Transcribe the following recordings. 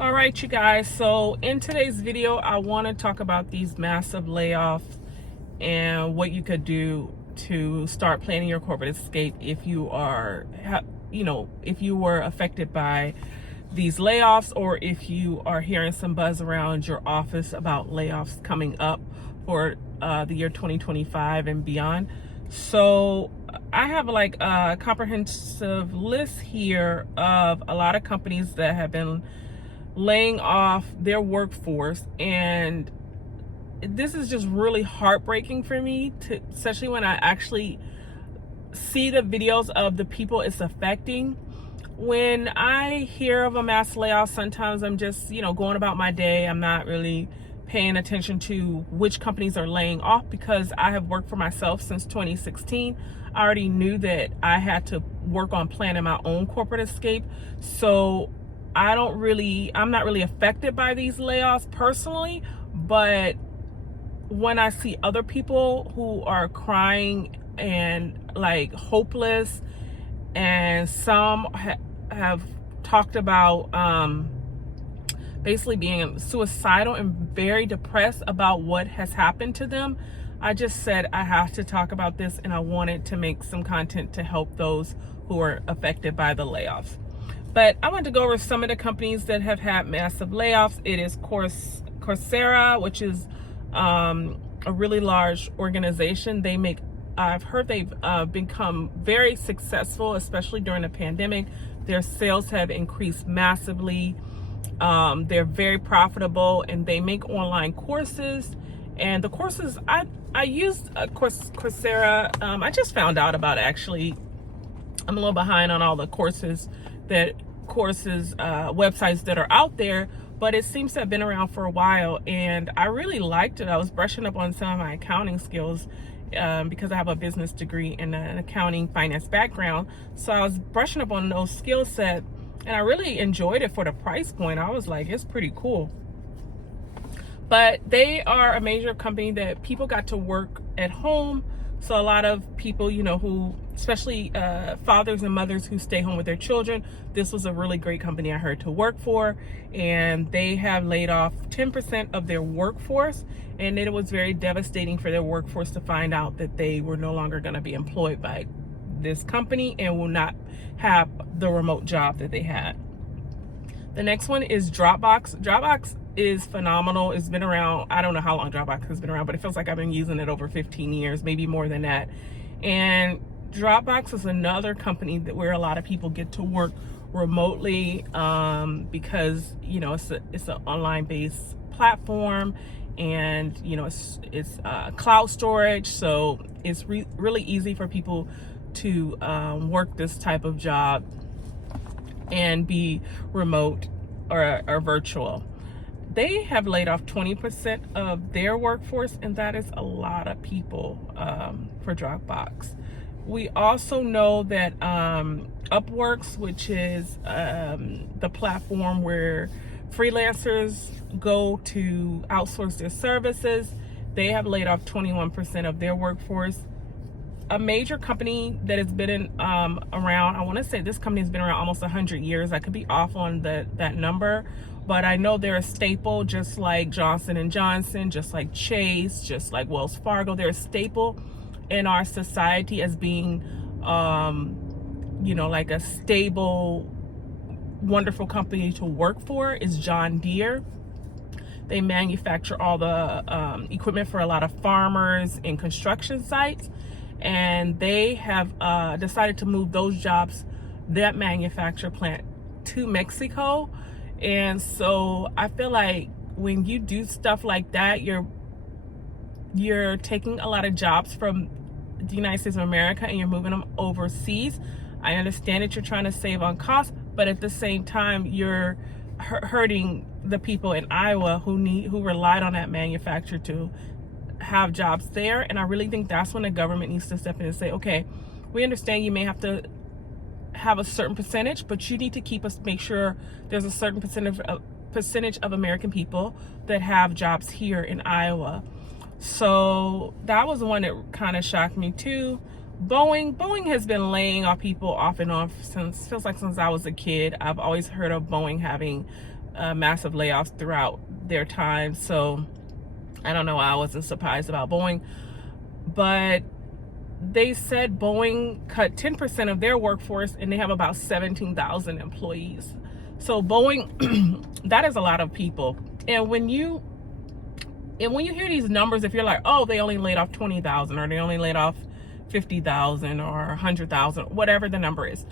All right, you guys. So in today's video, I want to talk about these massive layoffs and what you could do to start planning your corporate escape if you are, if you were affected by these layoffs, or if you are hearing some buzz around your office about layoffs coming up for the year 2025 and beyond. So I have like a comprehensive list here of a lot of companies that have been laying off their workforce, and this is just really heartbreaking for me, especially when I actually see the videos of the people it's affecting. When I hear of a mass layoff, sometimes I'm just going about my day. I'm not really paying attention to which companies are laying off, because I have worked for myself since 2016. I already knew that I had to work on planning my own corporate escape, so I'm not really affected by these layoffs personally. But when I see other people who are crying and like hopeless, and some have talked about basically being suicidal and very depressed about what has happened to them, I just said I have to talk about this, and I wanted to make some content to help those who are affected by the layoffs. But I want to go over some of the companies that have had massive layoffs. It is Coursera, which is a really large organization. I've heard they've become very successful, especially during the pandemic. Their sales have increased massively. They're very profitable, and they make online courses. And the courses, I used Coursera. I just found out about it, actually. I'm a little behind on all the courses websites that are out there, but it seems to have been around for a while, and I really liked it. I was brushing up on some of my accounting skills because I have a business degree and an accounting finance background. So I was brushing up on those skill set, and I really enjoyed it for the price point. I was like, it's pretty cool. But they are a major company that people got to work at home. So a lot of people, who, especially fathers and mothers who stay home with their children, this was a really great company, I heard, to work for. And they have laid off 10% of their workforce. And it was very devastating for their workforce to find out that they were no longer going to be employed by this company and will not have the remote job that they had. The next one is Dropbox. Dropbox is phenomenal. It's been around, I don't know how long Dropbox has been around, but it feels like I've been using it over 15 years, maybe more than that. And Dropbox is another company where a lot of people get to work remotely because it's an online based platform, and it's cloud storage, so it's really easy for people to work this type of job and be remote or virtual. They have laid off 20% of their workforce, and that is a lot of people for Dropbox. We also know that Upwork, which is the platform where freelancers go to outsource their services, they have laid off 21% of their workforce. A major company that has been around, I want to say this company has been around almost 100 years. I could be off on that number, but I know they're a staple, just like Johnson & Johnson, just like Chase, just like Wells Fargo. They're a staple in our society as being, like a stable, wonderful company to work for. Is John Deere. They manufacture all the equipment for a lot of farmers and construction sites. And they have decided to move those jobs, that manufacture plant, to Mexico. And so I feel like when you do stuff like that, you're taking a lot of jobs from the United States of America and you're moving them overseas. I understand that you're trying to save on costs, but at the same time, you're hurting the people in Iowa who relied on that manufacturer to have jobs there. And I really think that's when the government needs to step in and say, okay, we understand you may have to have a certain percentage, but you need to make sure there's a certain percentage of American people that have jobs here in Iowa. So that was the one that kind of shocked me too. Boeing has been laying off people off and on since I was a kid. I've always heard of Boeing having massive layoffs throughout their time. So I don't know why I wasn't surprised about Boeing, but they said Boeing cut 10% of their workforce and they have about 17,000 employees. So Boeing, that is a lot of people. And when you hear these numbers, if you're like, oh, they only laid off 20,000 or they only laid off 50,000 or 100,000, whatever the number is,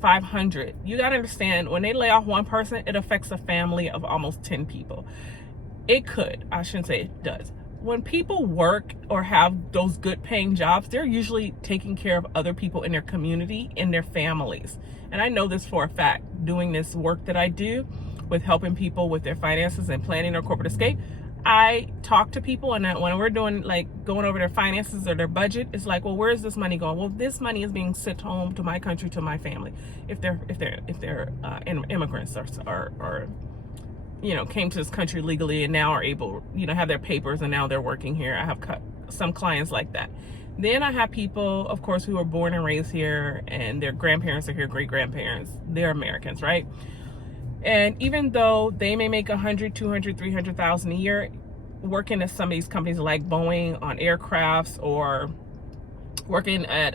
500, you got to understand, when they lay off one person, it affects a family of almost 10 people. It could, I shouldn't say it does. When people work or have those good paying jobs, they're usually taking care of other people in their community, in their families. And I know this for a fact, doing this work that I do with helping people with their finances and planning their corporate escape. I talk to people, and when we're doing like going over their finances or their budget, it's like, well, where's this money going? Well, this money is being sent home to my country, to my family, if they're immigrants or you know, came to this country legally and now are able, you know, have their papers and now they're working here. I have some clients like that. Then I have people, of course, who are born and raised here and their grandparents are here, great grandparents. They're Americans, right? And even though they may make 100, 200, 300,000 a year working at some of these companies like Boeing on aircrafts or working at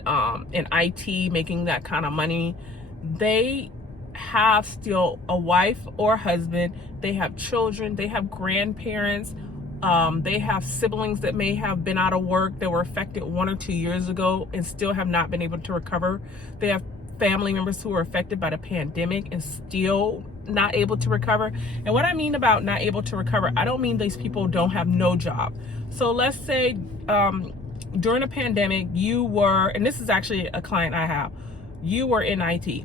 in IT, making that kind of money, they have still a wife or husband, they have children, they have grandparents, they have siblings that may have been out of work that were affected 1 or 2 years ago and still have not been able to recover. They have family members who were affected by the pandemic and still not able to recover. And what I mean about not able to recover, I don't mean these people don't have no job. So let's say during the pandemic you were, and this is actually a client I have, you were in IT.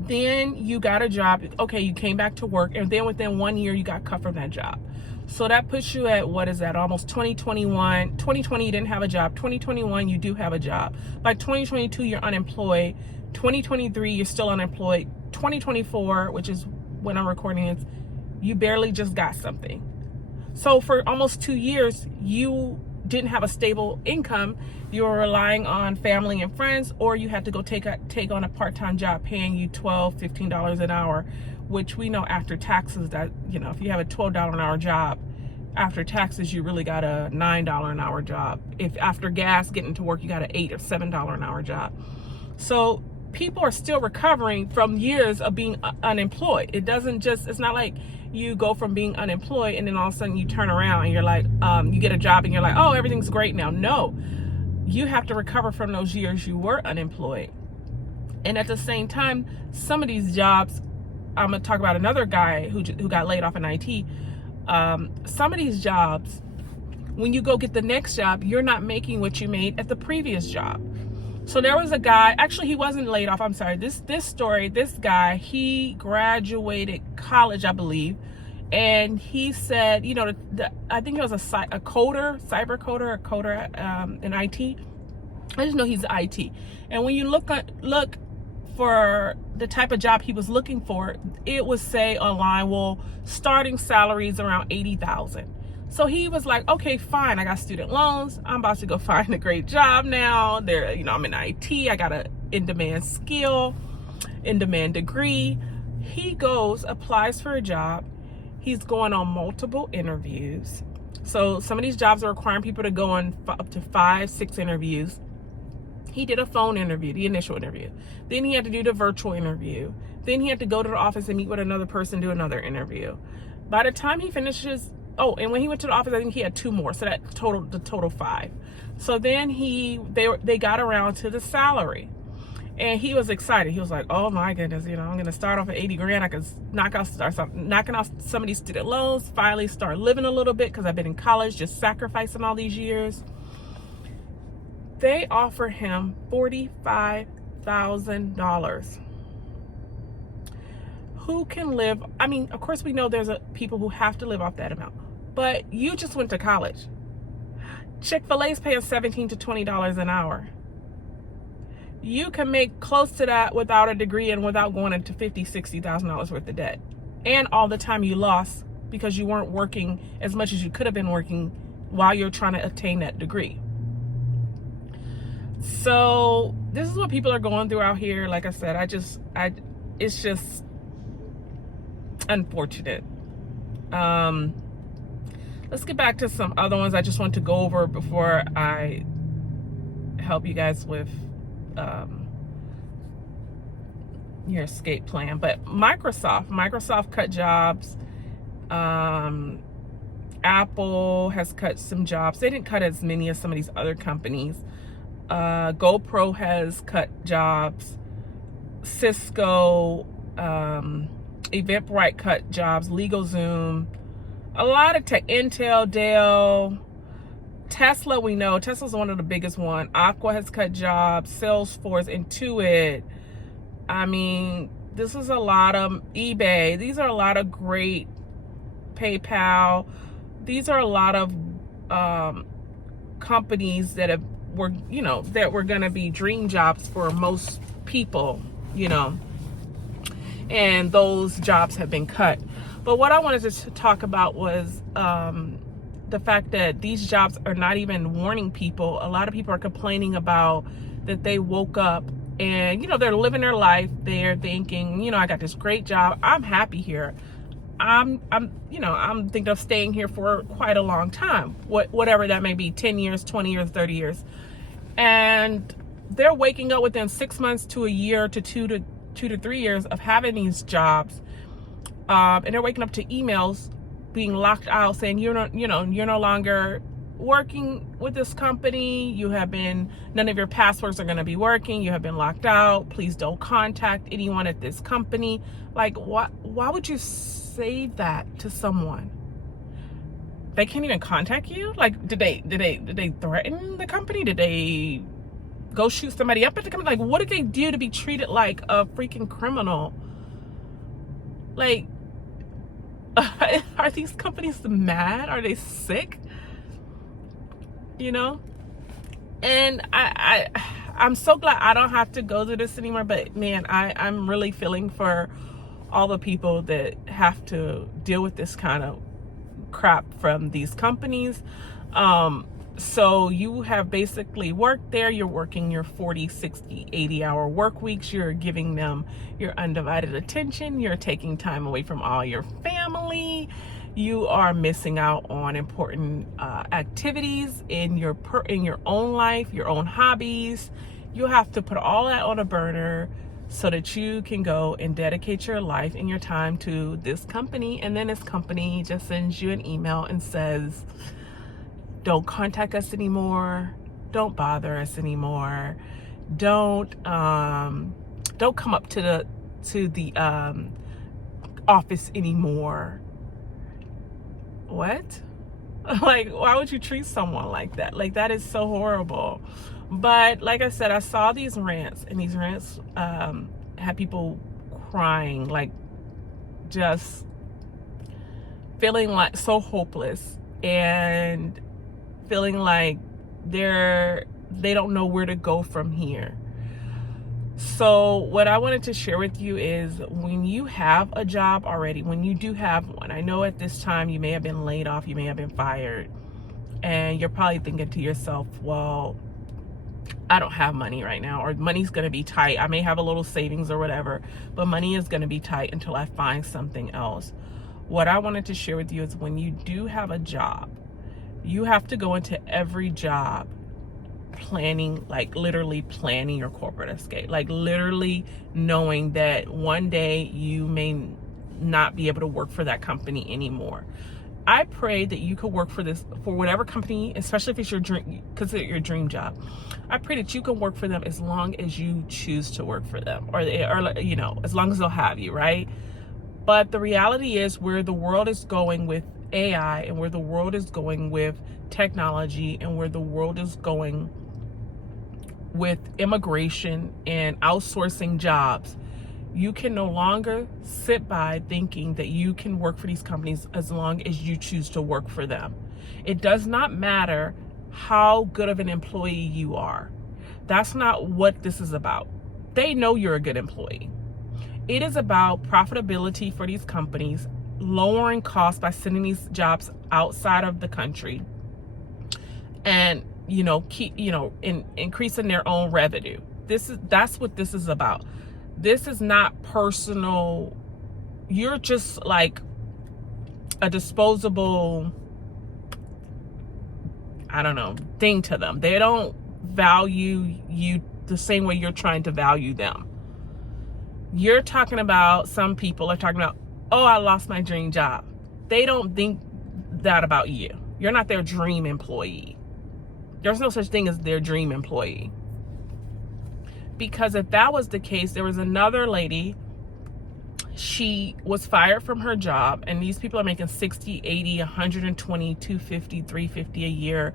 Then you got a job, okay, you came back to work, and then within 1 year you got cut from that job. So that puts you at, what is that, almost 2021. 2020 you didn't have a job, 2021 you do have a job. By 2022 you're unemployed, 2023 you're still unemployed, 2024, which is when I'm recording this, you barely just got something. So for almost 2 years you didn't have a stable income. You were relying on family and friends, or you had to go take on a part-time job paying you $12, $15 an hour, which we know after taxes that, you know, if you have a $12 an hour job, after taxes you really got a $9 an hour job. If after gas getting to work you got an $8 or $7 an hour job. So people are still recovering from years of being unemployed. It's not like you go from being unemployed and then all of a sudden you turn around and you're like, you get a job and you're like, oh, everything's great now. No, you have to recover from those years you were unemployed. And at the same time, some of these jobs, I'm gonna talk about another guy who got laid off in IT. Some of these jobs, when you go get the next job, you're not making what you made at the previous job. So there was a guy, actually he wasn't laid off, I'm sorry. This guy, he graduated college, I believe. And he said, you know, I think he was a coder, cyber coder, a coder in IT. I just know he's IT. And when you look for the type of job he was looking for, it would say online, well, starting salaries around 80,000. So he was like, okay, fine. I got student loans. I'm about to go find a great job now. I'm in IT. I got a in-demand skill, in-demand degree. He goes, applies for a job. He's going on multiple interviews. So some of these jobs are requiring people to go on up to 5, 6 interviews. He did a phone interview, the initial interview. Then he had to do the virtual interview. Then he had to go to the office and meet with another person, do another interview. By the time he finishes, and when he went to the office, I think he had 2 more, so that total 5. So then they got around to the salary, and he was excited. He was like, "Oh my goodness, I'm gonna start off at 80 grand. I can start knocking off some of these student loans. Finally, start living a little bit because I've been in college, just sacrificing all these years." They offer him $45,000. Who can live? I mean, of course we know there's people who have to live off that amount. But you just went to college. Chick-fil-A is paying $17 to $20 an hour. You can make close to that without a degree and without going into $50,000, $60,000 worth of debt. And all the time you lost because you weren't working as much as you could have been working while you're trying to attain that degree. So this is what people are going through out here. Like I said, unfortunate. Let's get back to some other ones I just want to go over before I help you guys with your escape plan. But Microsoft cut jobs. Apple has cut some jobs. They didn't cut as many as some of these other companies. GoPro has cut jobs. Cisco, Eventbrite cut jobs. LegalZoom, a lot of tech. Intel, Dell, Tesla. We know Tesla's one of the biggest one. Aqua has cut jobs. Salesforce, Intuit. I mean, this is a lot of eBay. These are a lot of great. PayPal. These are a lot of companies that were going to be dream jobs for most people, and those jobs have been cut. But what I wanted to talk about was the fact that these jobs are not even warning people. A lot of people are complaining about that they woke up and, they're living their life. They're thinking, I got this great job. I'm happy here. I'm thinking of staying here for quite a long time, whatever that may be, 10 years, 20 years, 30 years. And they're waking up within 6 months to a year to 2 to 3 years of having these jobs. And they're waking up to emails being locked out saying you're no longer working with this company. None of your passwords are going to be working. You have been locked out. Please don't contact anyone at this company. Like, why would you say that to someone? They can't even contact you. Like, did they threaten the company? Did they go shoot somebody up at the company? Like, what did they do to be treated like a freaking criminal? Like, are these companies mad? Are they sick? And I'm so glad I don't have to go through this anymore. But man, I'm really feeling for all the people that have to deal with this kind of crap from these companies. So you have basically worked there. You're working your 40, 60, 80-hour work weeks. You're giving them your undivided attention. You're taking time away from all your family. You are missing out on important activities in your own life, your own hobbies. You have to put all that on a burner so that you can go and dedicate your life and your time to this company. And then this company just sends you an email and says, don't contact us anymore. Don't bother us anymore. Don't come up to the office anymore. What? Like, why would you treat someone like that? Like, that is so horrible. But like I said, I saw these rants, and these rants had people crying, like just feeling like so hopeless and feeling like they don't know where to go from here. So what I wanted to share with you is, when you have a job already, when you do have one, I know at this time you may have been laid off, you may have been fired, and you're probably thinking to yourself, well, I don't have money right now, or money's going to be tight. I may have a little savings or whatever, but money is going to be tight until I find something else. What I wanted to share with you is, when you do have a job, you have to go into every job planning, like literally planning your corporate escape, like literally knowing that one day you may not be able to work for that company anymore. I pray that you could work for whatever company, especially if it's consider your dream job. I pray that you can work for them as long as you choose to work for them, or as long as they'll have you, right? But the reality is, where the world is going with AI, and where the world is going with technology, and where the world is going with immigration and outsourcing jobs, you can no longer sit by thinking that you can work for these companies as long as you choose to work for them. It does not matter how good of an employee you are. That's not what this is about. They know you're a good employee. It is about profitability for these companies, lowering costs by sending these jobs outside of the country, and increasing their own revenue. That's what this is about. This is not personal you're just like a disposable, I don't know, thing to them. They don't value you the same way you're trying to value them. You're talking about, some people are talking about, oh, I lost my dream job. They don't think that about you. You're not their dream employee. There's no such thing as their dream employee. Because if that was the case, there was another lady, she was fired from her job, and these people are making 60, 80, 120, 250, 350 a year.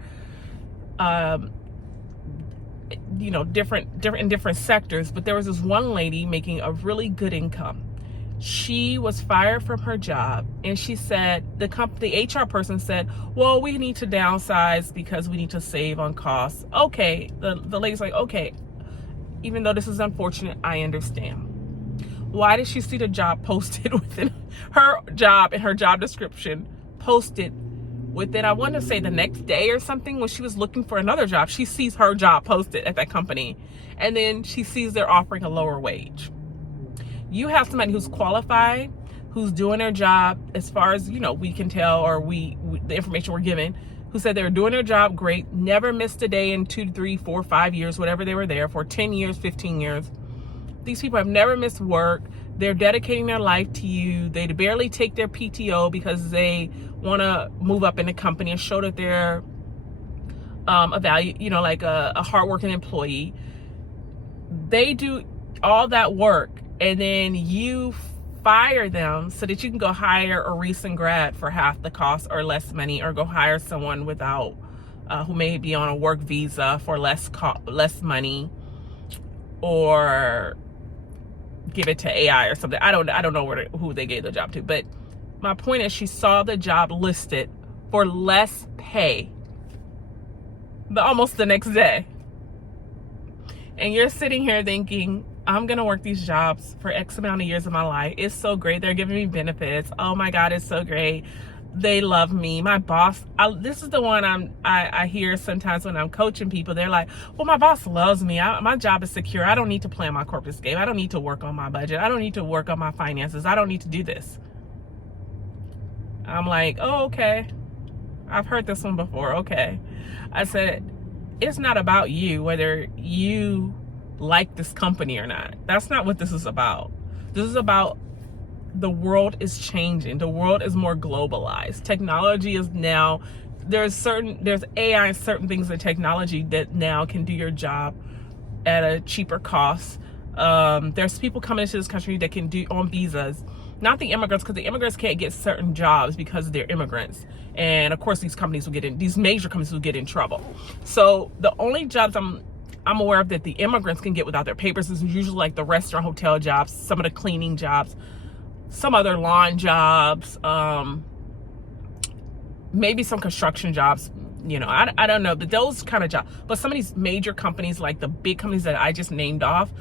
You know, different in different sectors, but there was this one lady making a really good income. She was fired from her job, and she said, the HR person said, well, we need to downsize because we need to save on costs. Okay, the lady's like, okay, even though this is unfortunate, I understand. Why did she see the job posted within her job, and her job description posted within, I want to say the next day or something, when she was looking for another job? She sees her job posted at that company, and then she sees they're offering a lower wage. You have somebody who's qualified, who's doing their job as far as, you know, we can tell, or the information we're given, who said they were doing their job great, never missed a day in 2, 3, 4, 5 years, whatever they were there for, 10 years, 15 years. These people have never missed work. They're dedicating their life to you. They barely take their PTO because they want to move up in the company and show that they're a value, you know, like a hardworking employee. They do all that work, and then you fire them so that you can go hire a recent grad for half the cost or less money, or go hire someone without who may be on a work visa for less money, or give it to AI or something. I don't know who they gave the job to, but my point is, she saw the job listed for less pay almost the next day, and you're sitting here thinking, I'm gonna work these jobs for X amount of years of my life. It's so great. They're giving me benefits. Oh my God, it's so great. They love me. My boss, this is the one I hear sometimes when I'm coaching people. They're like, well, my boss loves me. My job is secure. I don't need to plan my corporate escape. I don't need to work on my budget. I don't need to work on my finances. I don't need to do this. I'm like, oh, okay. I've heard this one before. Okay. I said, it's not about you, whether you like this company or not. That's not what this is about. This is about, the world is changing. The world is more globalized. Technology is now, there's AI and certain things in technology that now can do your job at a cheaper cost. There's people coming into this country that can do on visas, not the immigrants, because the immigrants can't get certain jobs because they're immigrants. And of course, these major companies will get in trouble. So the only jobs I'm aware of that the immigrants can get without their papers is usually like the restaurant, hotel jobs, some of the cleaning jobs, some other lawn jobs, maybe some construction jobs, you know, I don't know, but those kind of jobs. But some of these major companies, like the big companies that I just named off,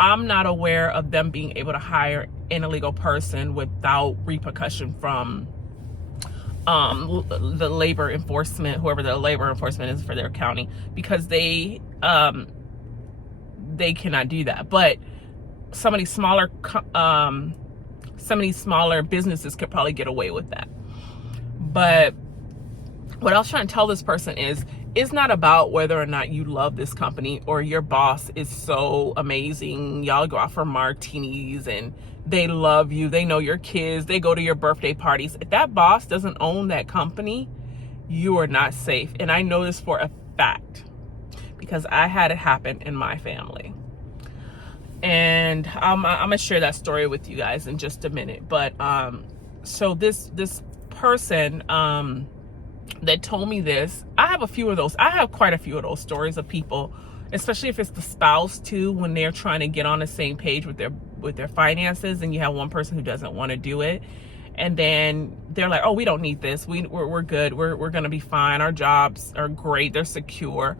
I'm not aware of them being able to hire an illegal person without repercussion from the labor enforcement, whoever the labor enforcement is for their county, because they cannot do that. But some of these smaller businesses could probably get away with that. But what I was trying to tell this person is, it's not about whether or not you love this company or your boss is so amazing. Y'all go out for martinis and they love you. They know your kids. They go to your birthday parties. If that boss doesn't own that company, you are not safe. And I know this for a fact because I had it happen in my family. And I'm gonna share that story with you guys in just a minute. But so this person that told me this, I have a few of those. I have quite a few of those stories of people, especially if it's the spouse too, when they're trying to get on the same page with their finances, and you have one person who doesn't want to do it, and then they're like, oh, we don't need this, we're good, we're gonna be fine, our jobs are great, they're secure.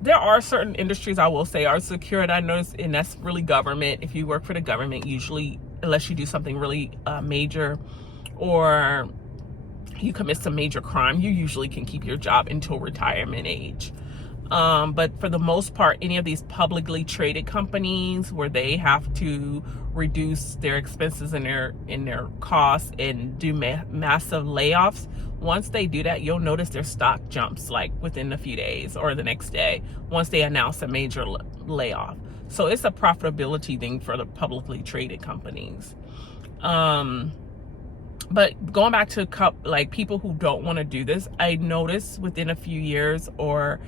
There are certain industries I will say are secure, and I notice, and that's really government. If you work for the government, usually, unless you do something really major or you commit some major crime, you usually can keep your job until retirement age. But for the most part, any of these publicly traded companies where they have to reduce their expenses and their costs and do massive layoffs, once they do that, you'll notice their stock jumps like within a few days or the next day once they announce a major layoff. So it's a profitability thing for the publicly traded companies. But going back to like people who don't want to do this, I notice within a few years or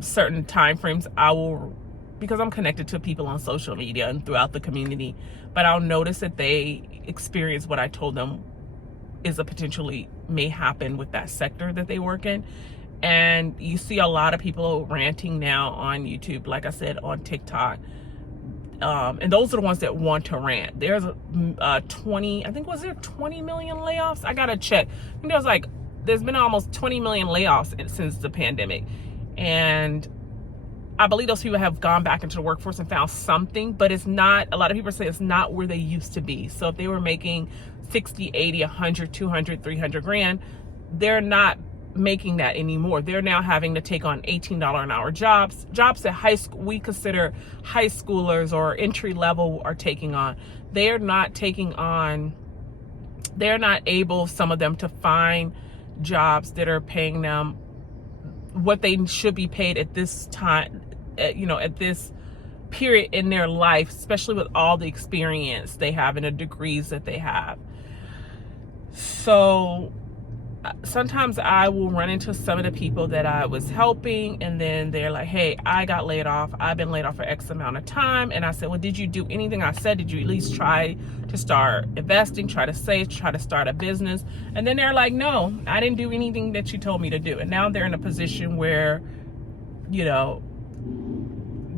certain time frames, I will, because I'm connected to people on social media and throughout the community, but I'll notice that they experience what I told them is a potentially may happen with that sector that they work in. And you see a lot of people ranting now on YouTube, like I said, on TikTok. And those are the ones that want to rant. There's I think, was there 20 million layoffs? I gotta check. I think there's been almost 20 million layoffs since the pandemic. And I believe those people have gone back into the workforce and found something, but it's not, a lot of people say it's not where they used to be. So if they were making 60, 80, 100, 200, 300 grand, they're not making that anymore. They're now having to take on $18 an hour jobs that we consider high schoolers or entry level are taking on. They're not able, some of them, to find jobs that are paying them what they should be paid at this time, at this period in their life, especially with all the experience they have and the degrees that they have. So sometimes I will run into some of the people that I was helping, and then they're like, hey, I got laid off. I've been laid off for X amount of time. And I said, well, did you do anything I said? Did you at least try to start investing, try to save, try to start a business? And then they're like, no, I didn't do anything that you told me to do. And now they're in a position where,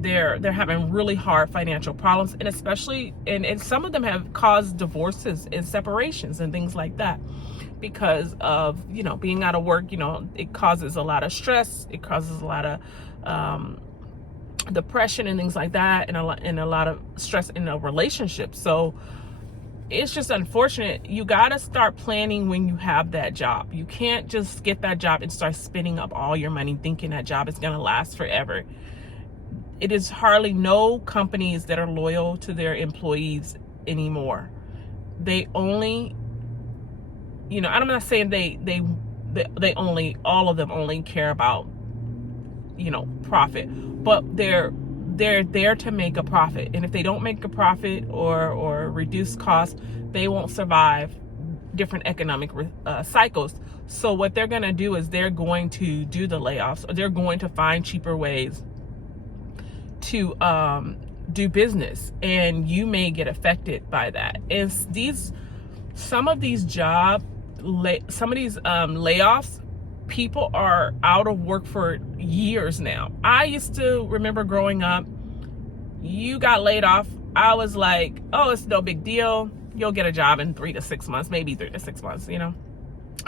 they're having really hard financial problems, and especially, and some of them have caused divorces and separations and things like that because of, being out of work. It causes a lot of stress. It causes a lot of depression and things like that, and a lot of stress in a relationship. So it's just unfortunate. You got to start planning when you have that job. You can't just get that job and start spending up all your money thinking that job is going to last forever. It is hardly no companies that are loyal to their employees anymore. They only, I'm not saying they only, all of them only care about, profit, but they're there to make a profit. And if they don't make a profit or reduce costs, they won't survive different economic cycles. So what they're going to do is they're going to do the layoffs, or they're going to find cheaper ways to do business, and you may get affected by that. And some of these layoffs, people are out of work for years now. I used to remember growing up, you got laid off, I was like, oh, it's no big deal. You'll get a job in 3 to 6 months, maybe 3 to 6 months, or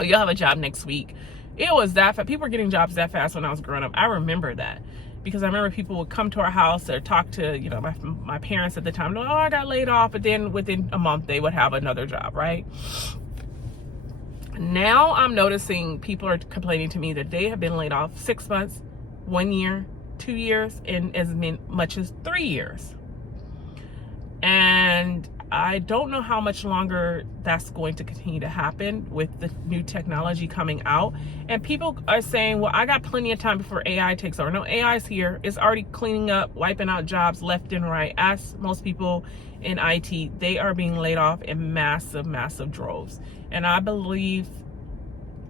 you'll have a job next week. It was that fast. People were getting jobs that fast when I was growing up. I remember that. Because I remember people would come to our house or talk to, my parents at the time. Oh, I got laid off. But then within a month, they would have another job, right? Now I'm noticing people are complaining to me that they have been laid off 6 months, 1 year, 2 years, and as much as 3 years. And I don't know how much longer that's going to continue to happen with the new technology coming out. And people are saying, well, I got plenty of time before AI takes over. No, AI is here. It's already cleaning up, wiping out jobs left and right. Ask most people in IT, they are being laid off in massive, massive droves. And I believe,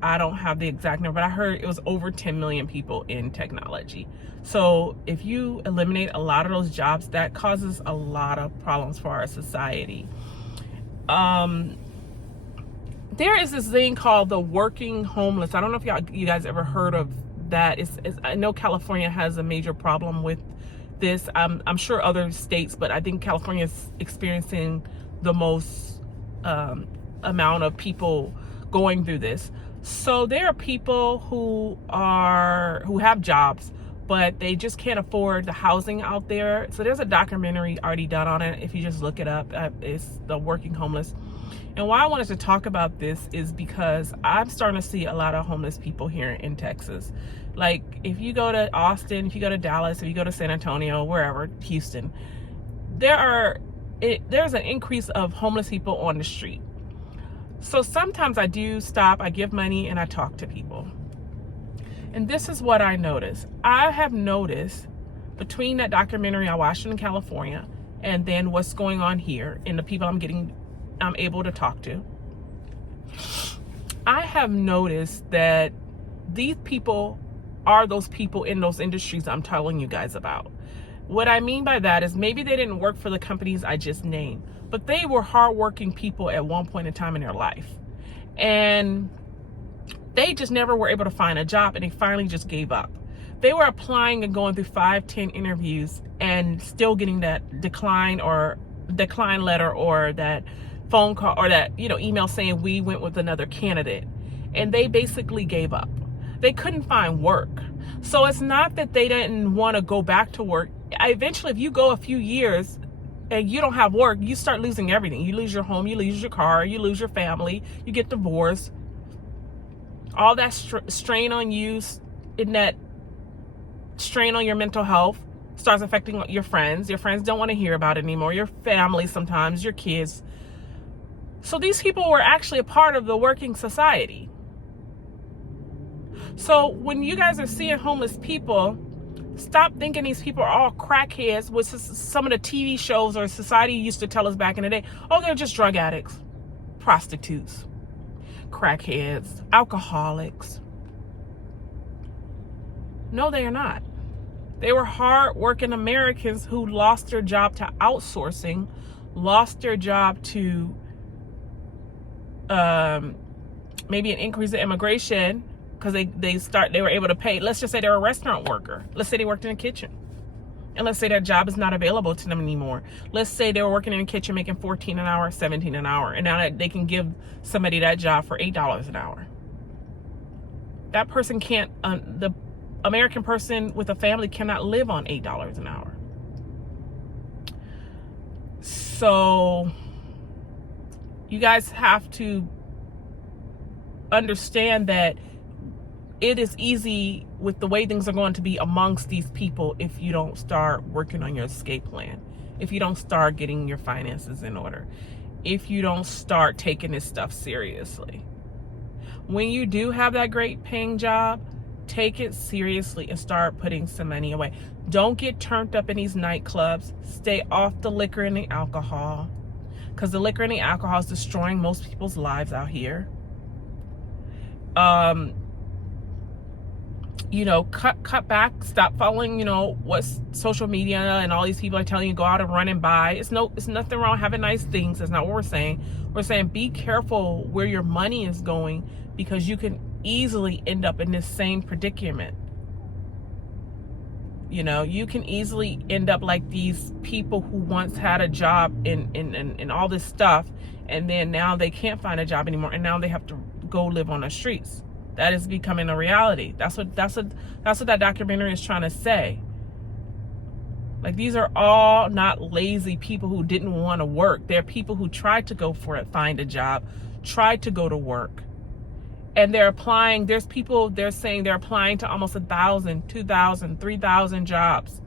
I don't have the exact number, but I heard it was over 10 million people in technology. So if you eliminate a lot of those jobs, that causes a lot of problems for our society. There is this thing called the working homeless. I don't know if you guys ever heard of that. I know California has a major problem with this. I'm sure other states, but I think California is experiencing the most amount of people going through this. So there are people who have jobs, but they just can't afford the housing out there. So there's a documentary already done on it. If you just look it up, it's The Working Homeless. And why I wanted to talk about this is because I'm starting to see a lot of homeless people here in Texas. Like if you go to Austin, if you go to Dallas, if you go to San Antonio, wherever, Houston, there's an increase of homeless people on the street. So sometimes I do stop, I give money, and I talk to people. And this is what I noticed. I have noticed between that documentary I watched in California and then what's going on here and the people I'm able to talk to, I have noticed that these people are those people in those industries I'm telling you guys about. What I mean by that is maybe they didn't work for the companies I just named, but they were hardworking people at one point in time in their life. And they just never were able to find a job, and they finally just gave up. They were applying and going through 5-10 interviews and still getting that decline letter or that phone call or that email saying we went with another candidate, and they basically gave up. They couldn't find work. So it's not that they didn't want to go back to work. Eventually, if you go a few years and you don't have work, you start losing everything. You lose your home, you lose your car, you lose your family, you get divorced. All that strain on you, and that strain on your mental health starts affecting your friends. Your friends don't want to hear about it anymore. Your family sometimes, your kids. So these people were actually a part of the working society. So when you guys are seeing homeless people, stop thinking these people are all crackheads, which is some of the TV shows or society used to tell us back in the day. Oh, they're just drug addicts, prostitutes, crackheads, alcoholics. No, they are not. They were hard-working Americans who lost their job to outsourcing, lost their job to maybe an increase in immigration because they were able to pay. Let's just say they're a restaurant worker. Let's say they worked in a kitchen. And let's say that job is not available to them anymore. Let's say they were working in a kitchen making $14 an hour, $17 an hour, and now they can give somebody that job for $8 an hour. That person can't, the American person with a family cannot live on $8 an hour. So you guys have to understand that it is easy with the way things are going to be amongst these people if you don't start working on your escape plan, if you don't start getting your finances in order, if you don't start taking this stuff seriously. When you do have that great paying job, take it seriously and start putting some money away. Don't get turned up in these nightclubs. Stay off the liquor and the alcohol, because the liquor and the alcohol is destroying most people's lives out here. Cut back, stop following, what's social media and all these people are telling you go out and run and buy. It's nothing wrong having nice things. That's not what we're saying. We're saying be careful where your money is going, because you can easily end up in this same predicament. You can easily end up like these people who once had a job in all this stuff, and then now they can't find a job anymore, and now they have to go live on the streets. That is becoming a reality. That's what that documentary is trying to say. Like, these are all not lazy people who didn't want to work. They're people who tried to go for it, find a job, tried to go to work. And they're applying. There's people, they're saying they're applying to almost 1,000, 2,000, 3,000 jobs.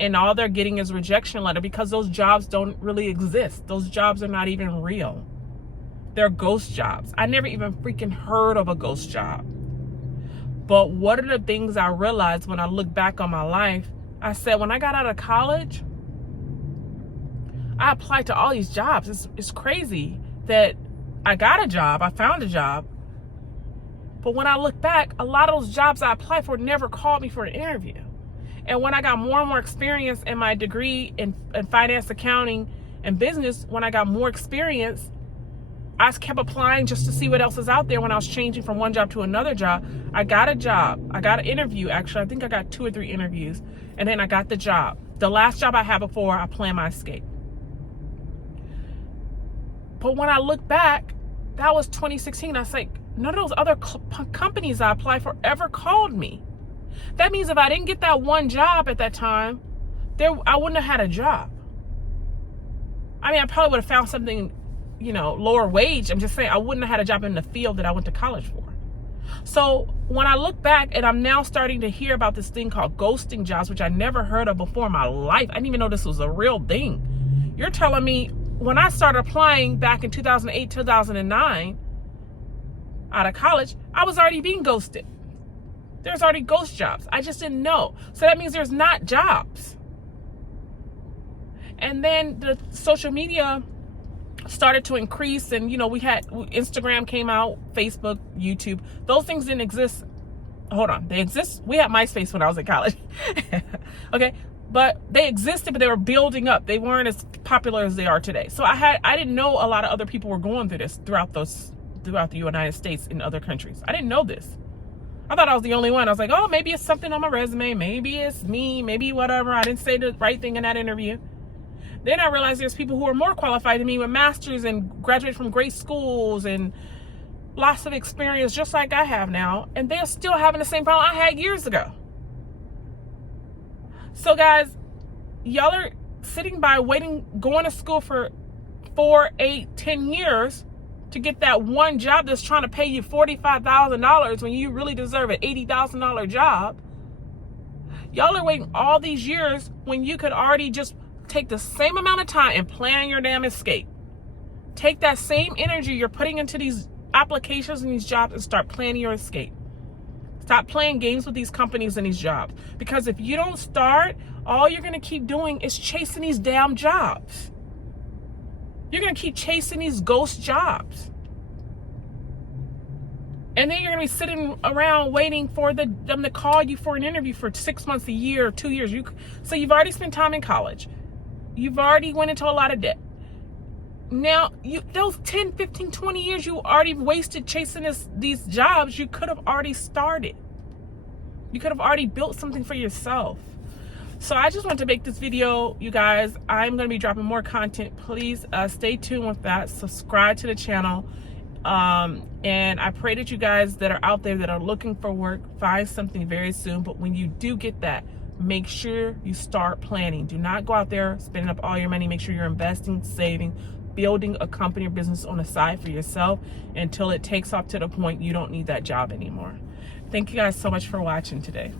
And all they're getting is rejection letter, because those jobs don't really exist. Those jobs are not even real. They're ghost jobs. I never even freaking heard of a ghost job. But what are the things I realized when I look back on my life? I said, when I got out of college, I applied to all these jobs. It's crazy that I got a job, I found a job. But when I look back, a lot of those jobs I applied for never called me for an interview. And when I got more and more experience in my degree in finance, accounting, and business, when I got more experience, I kept applying just to see what else is out there. When I was changing from one job to another job, I got a job. I got an interview, actually. I think I got 2 or 3 interviews. And then I got the job. The last job I had before I planned my escape. But when I look back, that was 2016. I was like, none of those other companies I applied for ever called me. That means if I didn't get that one job at that time, I wouldn't have had a job. I mean, I probably would have found something, lower wage. I'm just saying I wouldn't have had a job in the field that I went to college for. So when I look back and I'm now starting to hear about this thing called ghosting jobs, which I never heard of before in my life. I didn't even know this was a real thing. You're telling me when I started applying back in 2008, 2009, out of college, I was already being ghosted. There's already ghost jobs. I just didn't know. So that means there's not jobs. And then the social media started to increase, and we had Instagram came out, Facebook, YouTube. Those things didn't exist. Hold on, they exist. We had MySpace when I was in college. Okay, but they existed, but they were building up. They weren't as popular as they are today. So I didn't know a lot of other people were going through this throughout the United States and other countries. I didn't know this. I thought I was the only one. I was like, oh, maybe it's something on my resume. Maybe it's me. Maybe whatever. I didn't say the right thing in that interview. Then I realized there's people who are more qualified than me with masters and graduated from great schools and lots of experience just like I have now. And they're still having the same problem I had years ago. So guys, y'all are sitting by waiting, going to school for 4, 8, 10 years to get that one job that's trying to pay you $45,000 when you really deserve an $80,000 job. Y'all are waiting all these years when you could already just take the same amount of time and plan your damn escape. Take that same energy you're putting into these applications and these jobs and start planning your escape. Stop playing games with these companies and these jobs. Because if you don't start, all you're going to keep doing is chasing these damn jobs. You're going to keep chasing these ghost jobs. And then you're going to be sitting around waiting for them to call you for an interview for 6 months, a year, 2 years. So you've already spent time in college. You've already went into a lot of debt. Now, those 10, 15, 20 years you already wasted chasing these jobs, you could have already started. You could have already built something for yourself. So I just wanted to make this video, you guys. I'm going to be dropping more content. Please stay tuned with that. Subscribe to the channel. And I pray that you guys that are out there that are looking for work find something very soon. But when you do get that, make sure you start planning. Do not go out there spending up all your money. Make sure you're investing, saving, building a company or business on the side for yourself until it takes off to the point you don't need that job anymore. Thank you guys so much for watching today.